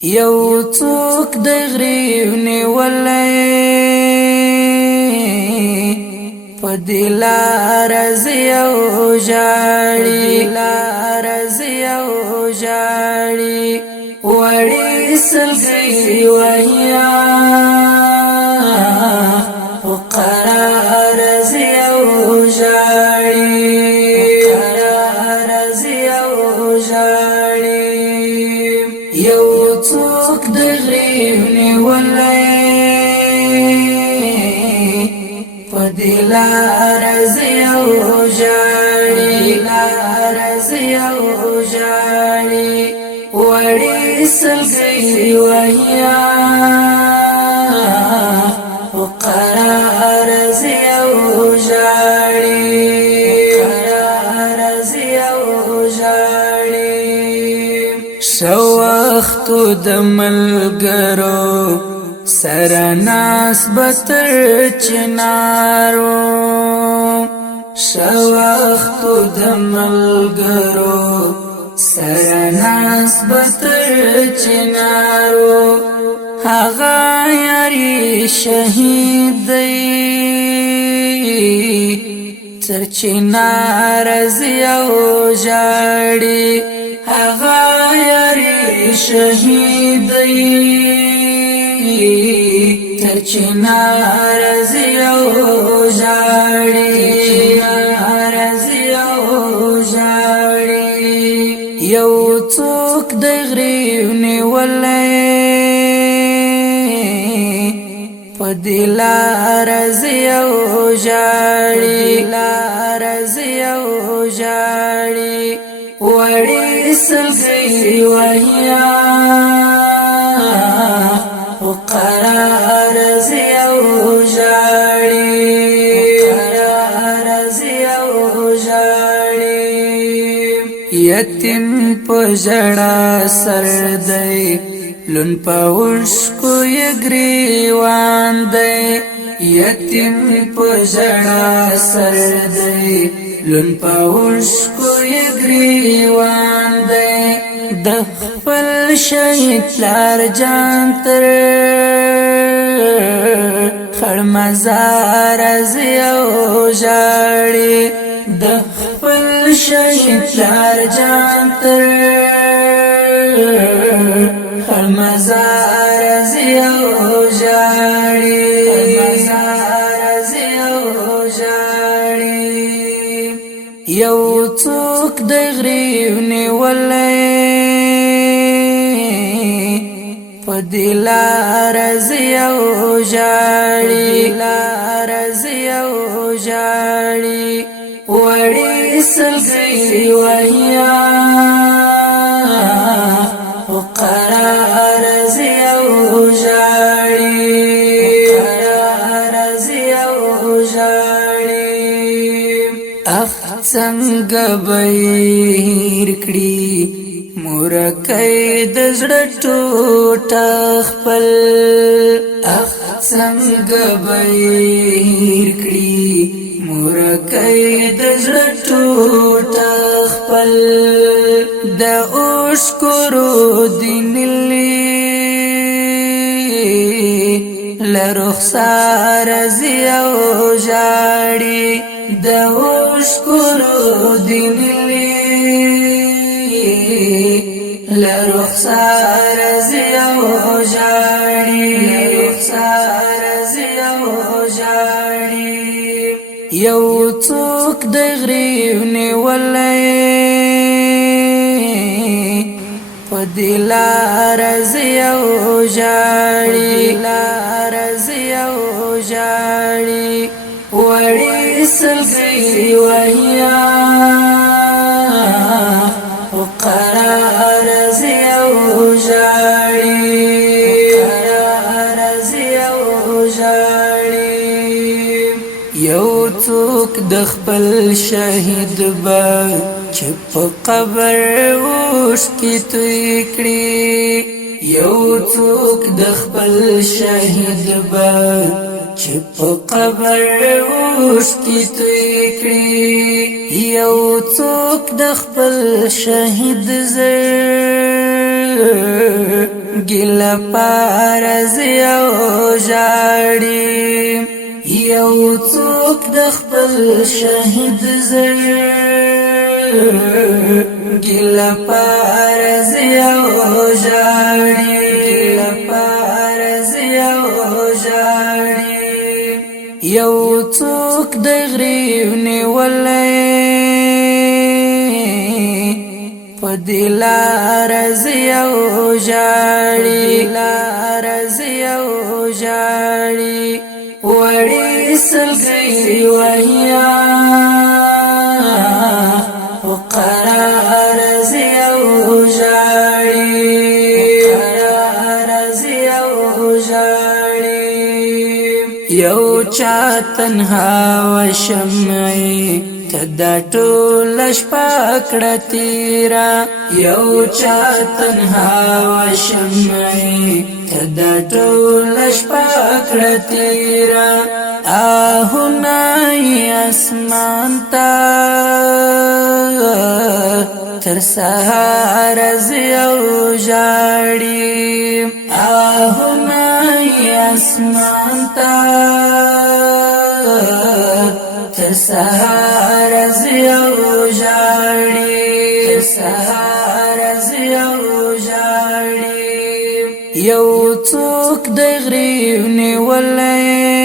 یو څوک د غریو نیولې په دلار زیو جاړي وړي سلګي وهیا په قرار زیو جاړي یو څوک د غریو نیولې په دلار زیو جاړي وړي سلګي وهیا په قرار زیو جاړي شو وختو د ملګرو سره ناس بتر چنارو شو وختو د ملګرو سره ناس بتر چنارو هغه یاري شهید دی تر چنار زیو جاړي هغه یاري شهید دی تر چنار زیو جاړي یو څوک د غریو نیولې په دلار زیو جاړي وړي سلګي وهیا په قرار زیو جاړي یتیم په ژړا سر دی لون په وشکو یې ګریوان دی یتیم په ژړا سر دی لون په وشکو یې ګریوان دی د خپل شهید پلار جان تر خړ مزار زیو جاړي د خپل شهید پلار جان تر خړ مزار زیو جاړي یو څوک د غریو نیولې په دلار زیو جاړي وړي سلګي وهیا په قرار زیو جاړي څنګه بهیر کړي مورکې د زړه ټوټه خپل څنګه بهیر کړي مورکې د زړه ټوټه خپل د اوشکرو دینلی لرخسار زیو جاړي د اوشکرو دینلی لرخسار زیو جاړي یو څوک د غریو نیولې په دلار زیو جاړي وړي سلګي وهیا په قرار زیو جاړي یو څوک د خپل شهید به چې په قبر اوس کې توی کړي یو څوک د خپل شهید به چې په قبر اوس کې توی کړي یو څوک د خپل شهید زر ګل پارزي او ژاړي یو څوک د خپل شهید زړه ګل پارزي او ژاړي ګل پارزي او ژاړي یو څوک د غریب نیولې پدلار زیو جاړي لار زیو جاړي وړي سلګي وهیا قرار زیو جاړي قرار زیو جاړي یو چا تنها وشمعي تدا ټول شپه کړه تیرا یو چا تنها وشمعي تدا ټول شپه کړه تیرا آهونه اسمان تا تر سهار زیو جاړي آهونه اسمان تا تر سهار زیو جاړي تر سهار زیو جاړي یو څوک د غریب نیولې